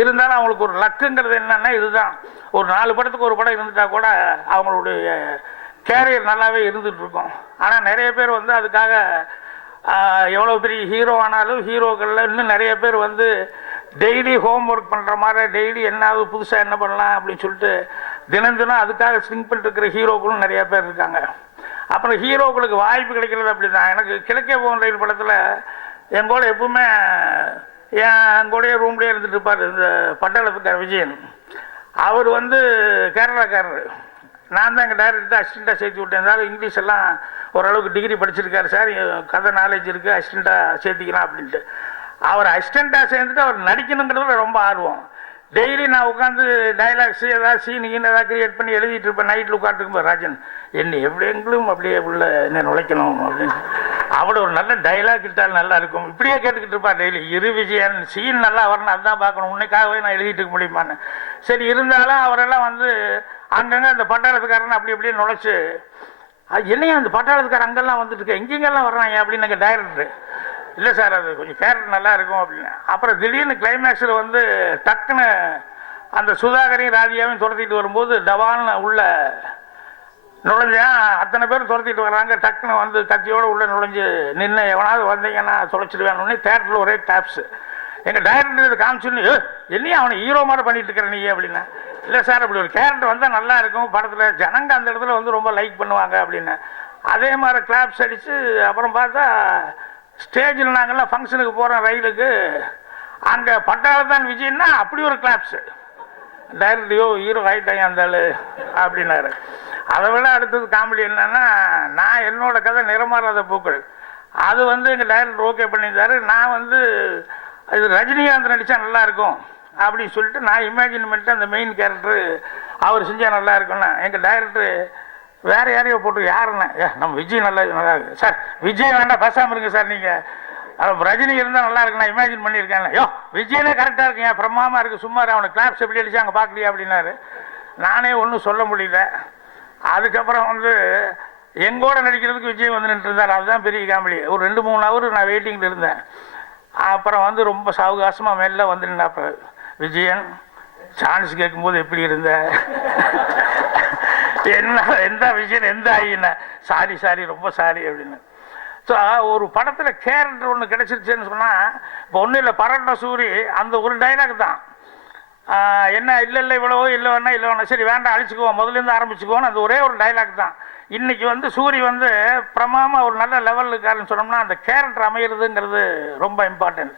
இருந்தாலும் அவங்களுக்கு ஒரு லக்குங்கிறது என்னன்னா இதுதான். ஒரு 4 படத்துக்கு ஒரு படம் இருந்துட்டா கூட அவங்களுடைய கேரியர் நல்லாவே இருந்துட்டு இருக்கும். ஆனால் நிறைய பேர் வந்து அதுக்காக எவ்வளோ பெரிய ஹீரோ ஆனாலும் ஹீரோக்களில் இன்னும் நிறைய பேர் வந்து டெய்லி ஹோம் ஒர்க் பண்ணுற மாதிரி டெய்லி என்னாவது புதுசாக என்ன பண்ணலாம் அப்படின்னு சொல்லிட்டு தினம் தினம் அதுக்காக ஸ்விங் பண்ணிட்டு இருக்கிற ஹீரோக்களும் நிறைய பேர் இருக்காங்க. அப்புறம் ஹீரோக்களுக்கு வாய்ப்பு கிடைக்கிறது அப்படி தான். எனக்கு கிழக்கே போகிற ரயில் படத்தில் எங்கூட எப்பவுமே எங்கூடைய ரூம்லேயே இருந்துட்டு இருப்பார் இந்த பட்டாளத்துக்கார விஜயன். அவர் வந்து கேரளாக்காரர். நான் தான் எங்கள் டைரக்டர் அசிஸ்டண்ட்டாக சேர்த்து விட்டேன். இருந்தாலும் இங்கிலீஷ் எல்லாம் ஓரளவுக்கு டிகிரி படிச்சிருக்காரு சார், கதை நாலேஜ் இருக்குது, அசிஸ்டண்ட்டாக சேர்த்திக்கலாம் அப்படின்ட்டு. அவர் அசிஸ்டண்ட்டாக சேர்ந்துட்டு அவர் நடிக்கணுங்கிறதுல ரொம்ப ஆர்வம். டெய்லி நான் உட்காந்து டைலாக்ஸு ஏதாவது சீனுக்குன்னு ஏதாவது கிரியேட் பண்ணி எழுதிட்டு இருப்பேன். நைட்டில் உட்காந்துருக்கும்போது ராஜன் என்ன எங்களும் அப்படியே உள்ள என்ன நுழைக்கணும் அப்படின்னு. அவட ஒரு நல்ல டைலாக் இட்டாலும் நல்லா இருக்கும், இப்படியே கேட்டுக்கிட்டு இருப்பா டெய்லி. விஜயன் சீன் நல்லா வரணும், அதுதான் பார்க்கணும், உன்னைக்காகவே நான் எழுதிட்டு இருக்க முடியுமான்னு. சரி, இருந்தாலும் அவரெல்லாம் வந்து அங்கங்கே அந்த பட்டாளத்துக்காரன் அப்படி அப்படியே நுழைச்சு என்னையா அந்த பட்டாளத்துக்காரன் அங்கெல்லாம் வந்துட்டு இருக்க எங்கெங்கெல்லாம் வர்றாங்க அப்படின்னு எங்கள் டைரக்டர். இல்லை சார், அது கொஞ்சம் கேரக்டர் நல்லா இருக்கும் அப்படின்னு. அப்புறம் திடீர்னு கிளைமேக்ஸில் வந்து டக்குன்னு அந்த சுதாகரையும் ராதியாவையும் துரத்திட்டு வரும்போது டவால்னு உள்ள நுழைஞ்சேன். அத்தனை பேர் துரத்திட்டு வர்றாங்க. டக்குன்னு வந்து கத்தியோடு உள்ளே நுழைஞ்சு நின்று எவனாவது வந்தீங்கன்னா தொலைச்சிடுவேன்னு தேட்டரில் ஒரே டாப்ஸு. எங்கள் டைரக்டர் இதை காமிச்சுன்னு என்னையும் அவனை ஹீரோ மாதிரி பண்ணிட்டு இருக்கிற நீ அப்படின்னா. இல்லை சார், அப்படி ஒரு கேரக்டர் வந்தால் நல்லா இருக்கும் படத்தில், ஜனங்க அந்த இடத்துல வந்து ரொம்ப லைக் பண்ணுவாங்க அப்படின்னு. அதே மாதிரி கிளாப்ஸ் அடித்து அப்புறம் பார்த்தா ஸ்டேஜில் நாங்கள்லாம் ஃபங்க்ஷனுக்கு போகிறோம் ரயிலுக்கு, அங்கே பட்டாளத்தான் விஜய்னா அப்படி ஒரு கிளாப்ஸு. டைரக்டரையோ ஹீரோ ஆகிட்டாங்க அந்த ஆள் அப்படின்னாரு. அதை விட அடுத்தது காமெடி என்னன்னா, நான் என்னோட கதை நிறமாறாத பூக்கள் அது வந்து எங்கள் டைரக்டர் ஓகே பண்ணியிருந்தாரு. நான் வந்து இது ரஜினிகாந்த் நடித்தா நல்லாயிருக்கும் அப்படின்னு சொல்லிட்டு நான் இமேஜின் பண்ணிட்டு அந்த மெயின் கேரக்டர் அவர் செஞ்சால் நல்லா இருக்கும்னா எங்கள் டைரக்டர் வேறு யாரையோ போட்டு யாருன்னா நம்ம விஜய் நல்லா இருக்கு சார், விஜய் வேண்டாம் பேசாமல் இருங்க சார், நீங்கள் ரஜினி இருந்தால் நல்லா இருக்கு, நான் இமேஜின் பண்ணியிருக்கேன். யோ விஜயனே கரெக்டாக இருக்குங்க, பிரமாமா இருக்குது, சும்மா அவனுக்கு கிளாப்ஸ் எப்படி அடிச்சு அங்கே பார்க்கலையா அப்படின்னாரு. நானே ஒன்றும் சொல்ல முடியல. அதுக்கப்புறம் வந்து எங்கூட நடிக்கிறதுக்கு விஜய் வந்து நின்று இருந்தார். அதுதான் பெரிய காமெடி. ஒரு 2-3 ஹவர் நான் வெயிட்டிங்கில் இருந்தேன். அப்புறம் வந்து ரொம்ப சாவகாசமாக மேலே வந்து நின்னாப்ப விஜயன் சான்ஸ் கேட்கும்போது எப்படி இருந்த என்ன எந்த விஜயன் எந்த ஆகின சாரி ரொம்ப சாரி அப்படின்னு. ஸோ ஒரு படத்தில் கேரக்டர் ஒன்று கிடச்சிருச்சுன்னு சொன்னால் இப்போ ஒன்றும் இல்லை, பரட்ட சூரி அந்த ஒரு டைலாக் தான். என்ன இல்லை இவ்வளவோ இல்லை வேணா சரி வேண்டாம் அழிச்சுக்குவோம் முதலேருந்து ஆரம்பிச்சுக்குவோன்னு அந்த ஒரே ஒரு டைலாக் தான். இன்றைக்கி வந்து சூரி வந்து பிரமாமா ஒரு நல்ல லெவலுக்காரன்னு சொன்னோம்னா அந்த கேரக்டர் அமையிறதுங்கிறது ரொம்ப இம்பார்ட்டன்ட்.